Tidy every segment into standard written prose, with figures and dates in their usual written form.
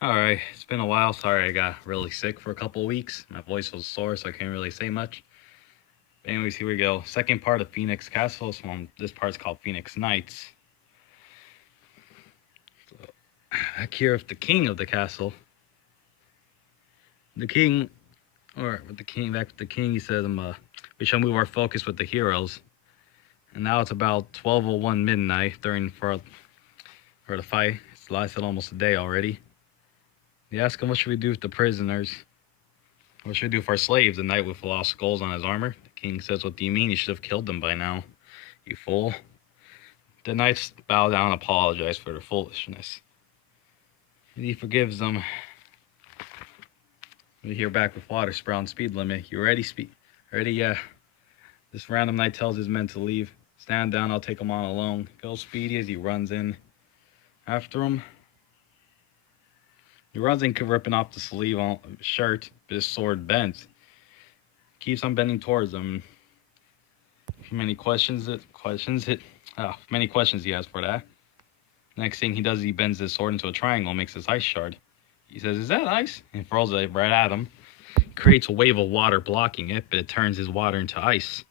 Alright, it's been a while. Sorry I got really sick for a couple of weeks. My voice was sore, so I can't really say much. But anyways, here we go. Second part of Phoenix Castle. So this part's called Phoenix Knights. So, back here with the king of the castle. The king, or with the king, back with the king, he said, we shall move our focus with the heroes. And now it's about 12:01 midnight for the fight. It's lasted almost a day already. They ask him, what should we do with the prisoners? What should we do for our slaves? The knight with lost skulls on his armor. The king says, what do you mean? You should have killed them by now, you fool. The knights bow down and apologize for their foolishness. And he forgives them. We hear back with Watersprout speed limit. You ready? Ready? Yeah. This random knight tells his men to leave. Stand down, I'll take him on alone. Go Speedy as he runs in after him. He runs in, ripping off the sleeve on his shirt, but his sword bent. Keeps on bending towards him. Many questions he has for that. Next thing he does, he bends his sword into a triangle, makes his ice shard. He says, is that ice? And throws it right at him. He creates a wave of water blocking it, but it turns his water into ice.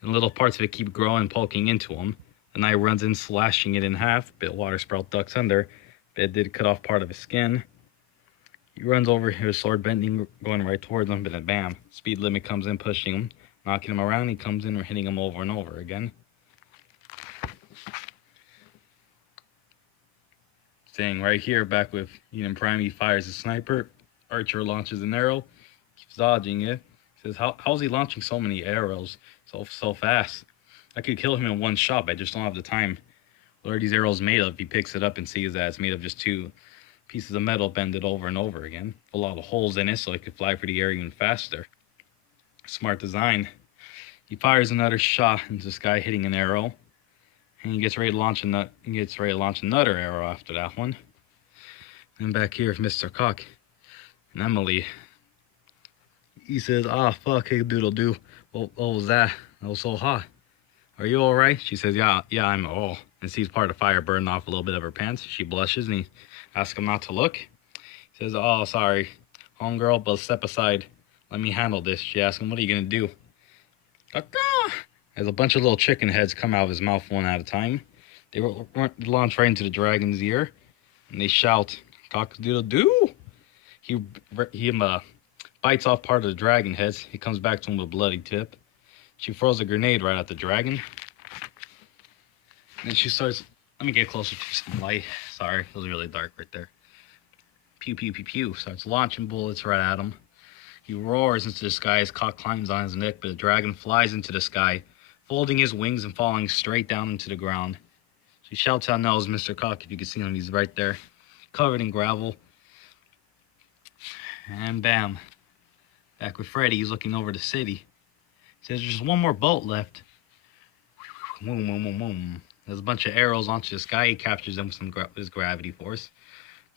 And little parts of it keep growing, poking into him. The knight runs in, slashing it in half, but Watersprout ducks under, but it did cut off part of his skin. He runs over, his sword bending, going right towards him, but then bam, speed limit comes in, pushing him, knocking him around. He comes in, hitting him over and over again. Staying right here, back with Eden Prime, he fires a sniper. Archer launches an arrow, keeps dodging it. He says, how's he launching so many arrows so fast? I could kill him in one shot, but I just don't have the time. What are these arrows made of? He picks it up and sees that it's made of just two pieces of metal bended over and over again. A lot of holes in it so it could fly for the air even faster. Smart design. He fires another shot into the sky, hitting an arrow. And he gets ready to launch another arrow after that one. And back here with Mr. Cock and Emily. He says, fuck, hey, doodle-doo. What was that? That was so hot. Are you alright? She says, yeah, I'm all. And sees part of the fire burn off a little bit of her pants. She blushes and he asks him not to look. He says, oh, sorry, homegirl, but step aside. Let me handle this. She asks him, what are you going to do? As a bunch of little chicken heads come out of his mouth one at a time. They launch right into the dragon's ear. And they shout, cock-a-doodle-doo. He bites off part of the dragon heads. He comes back to him with a bloody tip. She throws a grenade right at the dragon. And she starts... Let me get closer to some light. Sorry, it was really dark right there. Pew, pew, pew, pew. Starts launching bullets right at him. He roars into the sky. His cock climbs on his neck, but the dragon flies into the sky, folding his wings and falling straight down into the ground. She shouts out, "Nels, Mr. Cock," if you can see him. He's right there, covered in gravel. And bam. Back with Freddy, he's looking over the city. He says, there's one more boat left. Boom, boom, boom, boom. There's a bunch of arrows onto the sky. He captures them with his gravity force.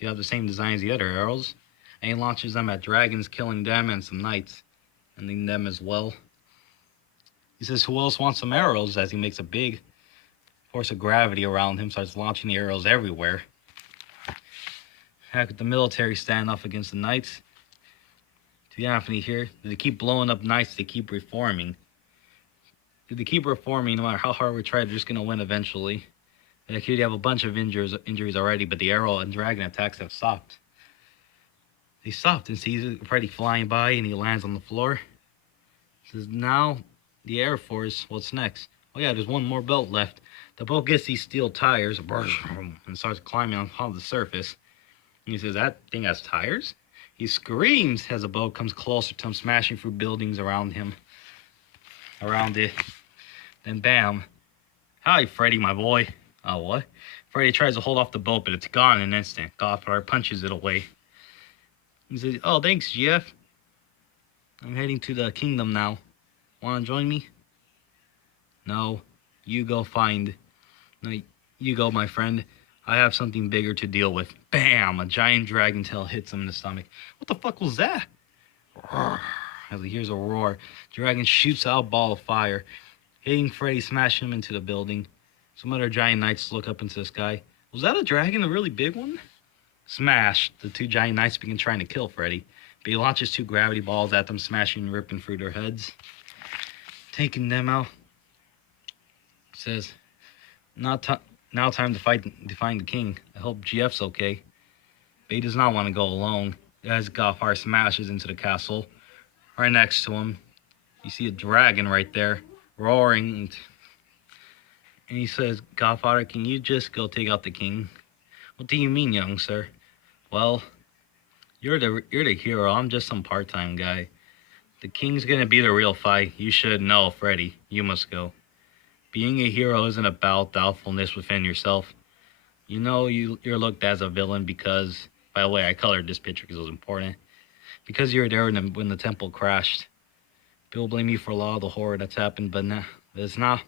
They have the same design as the other arrows. And he launches them at dragons, killing them and some knights, ending them as well. He says, who else wants some arrows? As he makes a big force of gravity around him, starts launching the arrows everywhere. Back at the military standoff against the knights. Theophany here. They keep blowing up knights. They keep reforming. If they keep reforming, no matter how hard we try, they're just going to win eventually. Like here, they have a bunch of injuries already, but the arrow and dragon attacks have stopped. They stopped and sees Freddy flying by, and he lands on the floor. He says, now the Air Force, what's next? Oh yeah, there's one more boat left. The boat gets these steel tires and starts climbing on top of the surface. And he says, that thing has tires? He screams as the boat comes closer to him, smashing through buildings around him. Around it. Then bam. Hi, Freddy, my boy. Oh, what? Freddy tries to hold off the boat, but it's gone in an instant. Gothard punches it away. He says, oh, thanks, GF. I'm heading to the kingdom now. Want to join me? No. You go find... No, you go, my friend. I have something bigger to deal with. Bam! A giant dragon tail hits him in the stomach. What the fuck was that? As he hears a roar, dragon shoots out a ball of fire, hitting Freddy, smashing him into the building. Some other giant knights look up into the sky. Was that a dragon, a really big one? smash, the two giant knights begin trying to kill Freddy. But he launches two gravity balls at them, smashing and ripping through their heads. Taking them out. Says, now time to find the king. I hope GF's okay. But he does not want to go alone. As Godfather smashes into the castle, right next to him, you see a dragon right there, roaring. And he says, Godfather, can you just go take out the king? What do you mean, young sir? Well, you're the hero. I'm just some part-time guy. The king's gonna be the real fight. You should know, Freddy. You must go. Being a hero isn't about doubtfulness within yourself. You know you're looked as a villain because, by the way, I colored this picture because it was important. Because you were there when the temple crashed. People blame you for a lot of the horror that's happened, but it's not.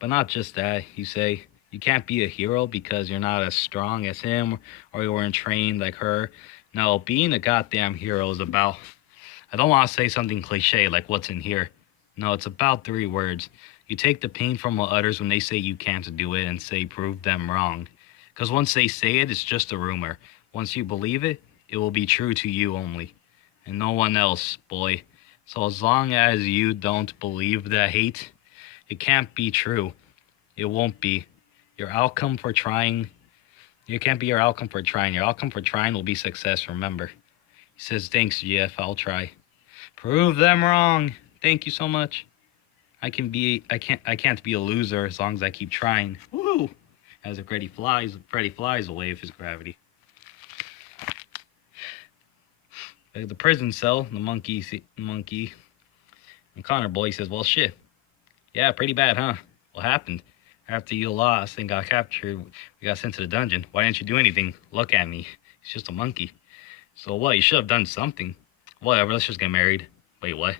But not just that. You say you can't be a hero because you're not as strong as him or you weren't trained like her. No, being a goddamn hero is about... I don't want to say something cliche like what's in here. No, it's about 3 words. You take the pain from others when they say you can't do it and say prove them wrong. Because once they say it, it's just a rumor. Once you believe it, it will be true to you only. And no one else, boy. So as long as you don't believe the hate, it can't be true. It won't be. Your outcome for trying... It can't be your outcome for trying. Your outcome for trying will be success, remember. He says, thanks, GF, I'll try. Prove them wrong. Thank you so much. I can't be a loser as long as I keep trying. Woo! As Freddy flies away with his gravity. The prison cell, the monkey, and Connor boy says, well, shit. Yeah, pretty bad, huh? What happened? After you lost and got captured, we got sent to the dungeon. Why didn't you do anything? Look at me. He's just a monkey. So what? You should have done something. Whatever, let's just get married. Wait, what?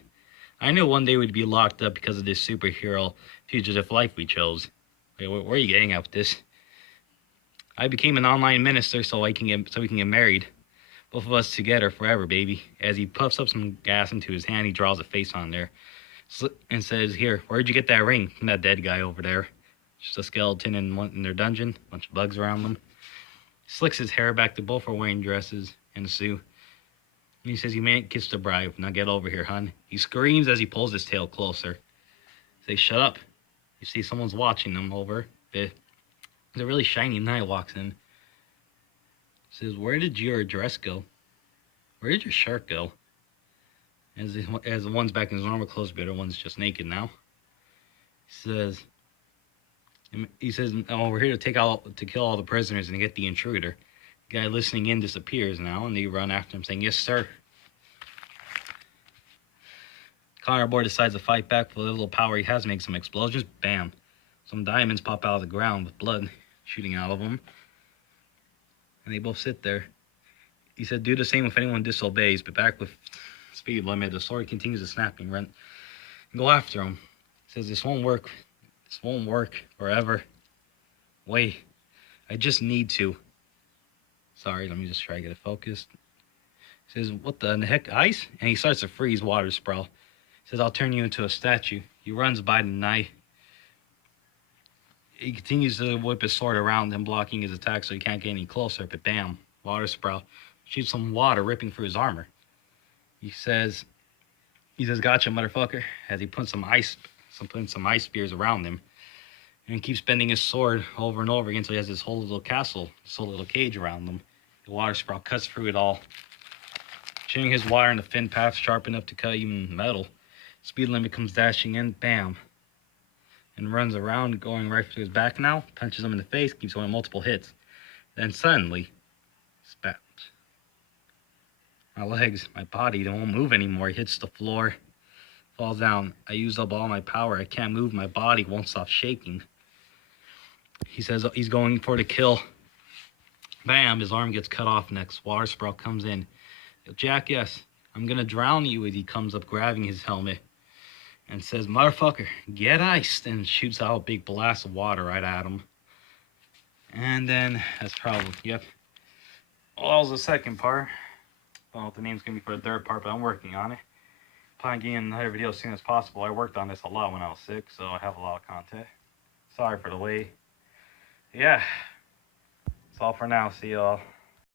I knew one day we'd be locked up because of this superhero fugitive life we chose. Wait, where are you getting at with this? I became an online minister so we can get married. Both of us together forever, baby. As he puffs up some gas into his hand, he draws a face on there and says, here, where'd you get that ring? From that dead guy over there. Just a skeleton in their dungeon, a bunch of bugs around them. Slicks his hair back. They both are wearing dresses and a suit. And he says, you may kiss the bride. Now get over here, hun. He screams as he pulls his tail closer. Say, shut up. You see someone's watching them over. There's a really shiny knight walks in. Says, where did your dress go? Where did your shirt go? As the one's back in his normal clothes, but the other one's just naked now. He says, oh, we're here to kill all the prisoners and get the intruder. The guy listening in disappears now, and they run after him, saying, yes, sir. Connor boy decides to fight back with the little power he has, makes some explosions. Bam. Some diamonds pop out of the ground with blood shooting out of them. And they both sit there. He said, do the same if anyone disobeys, but back with speed limit, the sword continues to snap and run. And go after him. He says, this won't work. This won't work forever. Wait, I just need to. Sorry, let me just try to get it focused. He says, what the heck, ice? And he starts to freeze water sprawl. He says, I'll turn you into a statue. He runs by the knight. He continues to whip his sword around him, blocking his attack so he can't get any closer. But bam, water sprout shoots some water ripping through his armor. He says, gotcha, motherfucker, as he puts some ice spears around him. And keeps bending his sword over and over again until he has this whole little castle, this whole little cage around him. The water sprout cuts through it all. Shooting his wire in a thin path sharp enough to cut even metal. Speed limit comes dashing in, bam. And runs around, going right to his back now. Punches him in the face, keeps going multiple hits. Then suddenly, spat. My legs, my body, they won't move anymore. He hits the floor, falls down. I used up all my power. I can't move. My body won't stop shaking. He says he's going for the kill. Bam, his arm gets cut off next. Water sprout comes in. Jack, yes, I'm going to drown you as he comes up grabbing his helmet. And says, motherfucker, get iced. And shoots out a big blast of water right at him. And then, that's probably, yep. Well, that was the second part. I don't know what the name's going to be for the third part, but I'm working on it. Plan on getting another video as soon as possible. I worked on this a lot when I was sick, so I have a lot of content. Sorry for the wait. Yeah. That's all for now. See y'all.